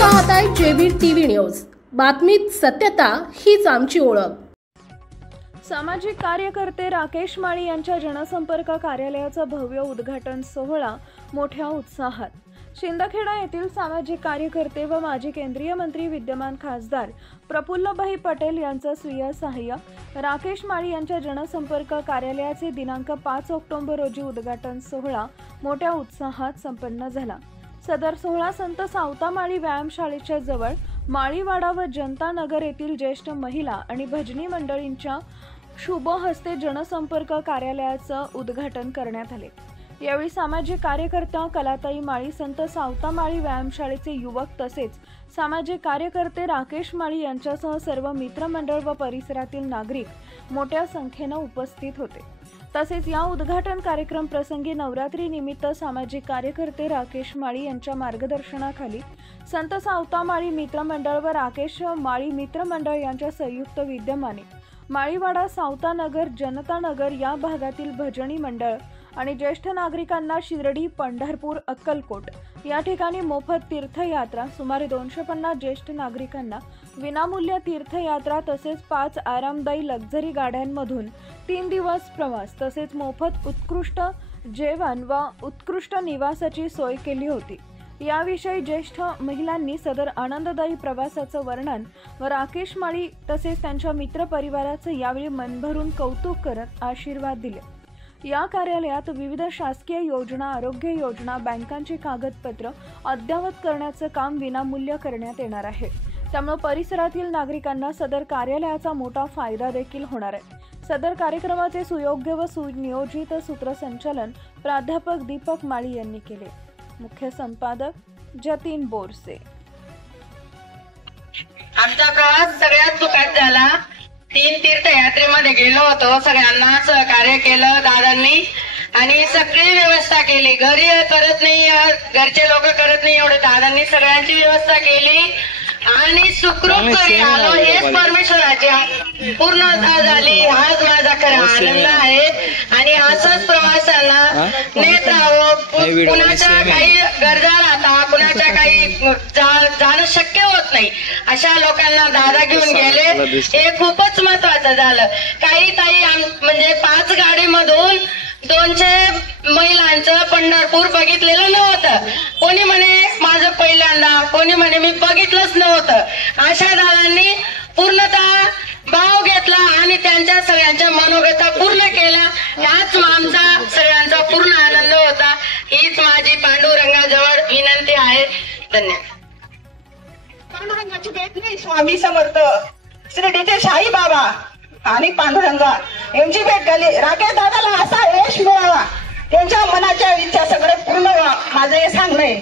पाहताय JB TV news. बातमीत सत्यता हीच आमची ओळख। सामाजिक कार्यकर्ते राकेश माळी यांच्या जनसंपर्क कार्यालयाचा भव्य उद्घाटन सोहळा मोठ्या उत्साहात। शिंदखेडा येथील सामाजिक कार्यकर्ते व माजी केंद्रीय मंत्री विद्यमान खासदार प्रफुल्लभाई पटेल यांचे स्वीय सहाय्य राकेश माळी यांच्या जनसंपर्क कार्यालयाचे दिनांक 5 ऑक्टोबर रोजी उद्घाटन सोहळा मोठ्या उत्साहात संपन्न झाला। सदर सोहळा संत सावता माळी व्यायामशाळेच्या जवळ माळीवाडा व जनता नगर येथील ज्येष्ठ महिला आणि भजनी मंडळींच्या शुभ हस्ते जनसंपर्क कार्यालयाचे उद्घाटन करण्यात आले। यावेळी सामाजिक कार्यकर्त्या कलाताई माळी, संत सावता माळी व्यायामशाळेचे युवक तसेच सामाजिक कार्यकर्ते राकेश माळी यांच्यासह सर्व मित्रमंडळ व परिसरातील नागरिक मोठ्या संख्येने उपस्थित होते। तसेच या उद्घाटन कार्यक्रम प्रसंगी नवरात्री निमित्त सामाजिक कार्यकर्ते राकेश माळी यांच्या मार्गदर्शनाखाली संत सावता माळी मित्रमंडळ व राकेश माळी मित्रमंडळ यांच्या संयुक्त विद्यमाने माळीवाडा, सावता नगर, जनता नगर या भागातील भजनी मंडळ आणि ज्येष्ठ नागरिकांना शिर्डी, पंढरपूर, अक्कलकोट या ठिकाणी मोफत तीर्थयात्रा, सुमारे 250 ज्येष्ठ नागरिकांना विनामूल्य तीर्थयात्रा तसेच 5 आरामदायी लक्झरी गाड्यांमधून 3 दिवस प्रवास तसेच मोफत उत्कृष्ट जेवण व उत्कृष्ट निवासाची सोय केली होती। याविषयी ज्येष्ठ महिलांनी सदर आनंददायी प्रवासाचं वर्णन व राकेश माळी तसेच त्यांच्या मित्र परिवाराचं यावेळी मनभरून कौतुक करत आशीर्वाद दिले। या कार्यालयात विविध शासकीय योजना, आरोग्य योजना, बँकांची कागदपत्र अद्ययावत करण्याचं काम विनामूल्य करण्यात येणार आहे। त्यामुळे परिसरातील नागरिकांना सदर कार्यालयाचा मोठा फायदा देखील होणार आहे। सदर कार्यक्रमाचे सुयोग्य व सुनियोजित सूत्रसंचालन प्राध्यापक दीपक माळी यांनी केले। मुख्य संपादक जतीन बोरसे। आमचा प्रवास सगळ्यात सुखात झाला। 3 तीर्थयात्रेमध्ये गेलो होतो, सगळ्यांना सहकार्य केलं दादांनी आणि सगळी व्यवस्था केली। घरी करत नाही, घरचे लोक करत नाही एवढे दादांनी सगळ्यांची व्यवस्था केली आणि सुखरूप घरी आलो। हेच परमेश्वराची पूर्णता झाली, हाच माझा खरा आनंद आहे। आणि असंच प्रवासाला नेत राहावं। कुणाच्या काही गरजा राहता, कुणाच्या काही जाणं शक्य होत नाही, अशा लोकांना दादा घेऊन गेले, हे खूपच महत्वाचं झालं। काही ताई म्हणजे 5 गाडीमधून 200 महिलांचं पंढरपूर बघितलेलं नव्हतं। कोणी म्हणे माझं पहिल्यांदा, कोणी म्हणे मी बघितलंच नव्हतं। अशा दादांनी पूर्णतः भाव घेतला आणि त्यांच्या सगळ्यांच्या मनोगता पूर्ण केल्या। हाच आमचा सगळ्यांचा पूर्ण आनंद होता। हीच माझी पांडुरंगाजवळ विनंती आहे। धन्यवाद। पांडुरंगाची भेट नाही, स्वामी समर्थ शिर्डीचे साई बाबा आणि पांडुरंगा यांची भेट झाली। राकेश दादाला असा यश मिळावा, त्यांच्या मनाच्या इच्छा सगळे पूर्ण व्हा, माझं हे सांगणं आहे।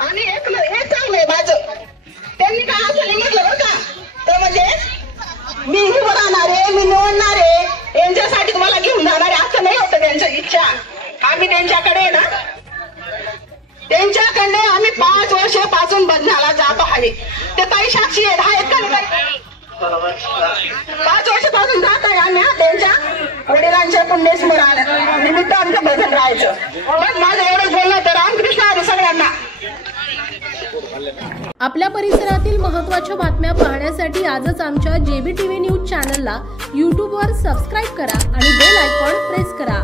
आणि हे चांगलं आहे माझं, त्यांनी काय असं नाही म्हटलं बरं का, ते म्हणजे मी राहणार आहे, मी निवडणार आहे, यांच्यासाठी तुम्हाला घेऊन जाणार आहे असं नाही होतं त्यांच्या इच्छा। आम्ही त्यांच्याकडे ना, त्यांच्याकडे आम्ही 5 वर्षापासून बंधनाला जातो आहे। ते काही साक्षी आहेत का नाही? 5 वर्षापासून जात आहे आम्ही त्यांच्या वडिलांच्या पुण्यस्मरण निमित्त आमचं भजन राहायचं। मग माझं एवढंच बोलणं तर रामकृष्ण आणि सगळ्यांना। आपल्या परिसरातील महत्त्वाच्या बातम्या पाहण्यासाठी आजच आमच्या जेबी टीव्ही न्यूज चॅनलला YouTube वर सबस्क्राईब करा आणि बेल आयकॉन प्रेस करा।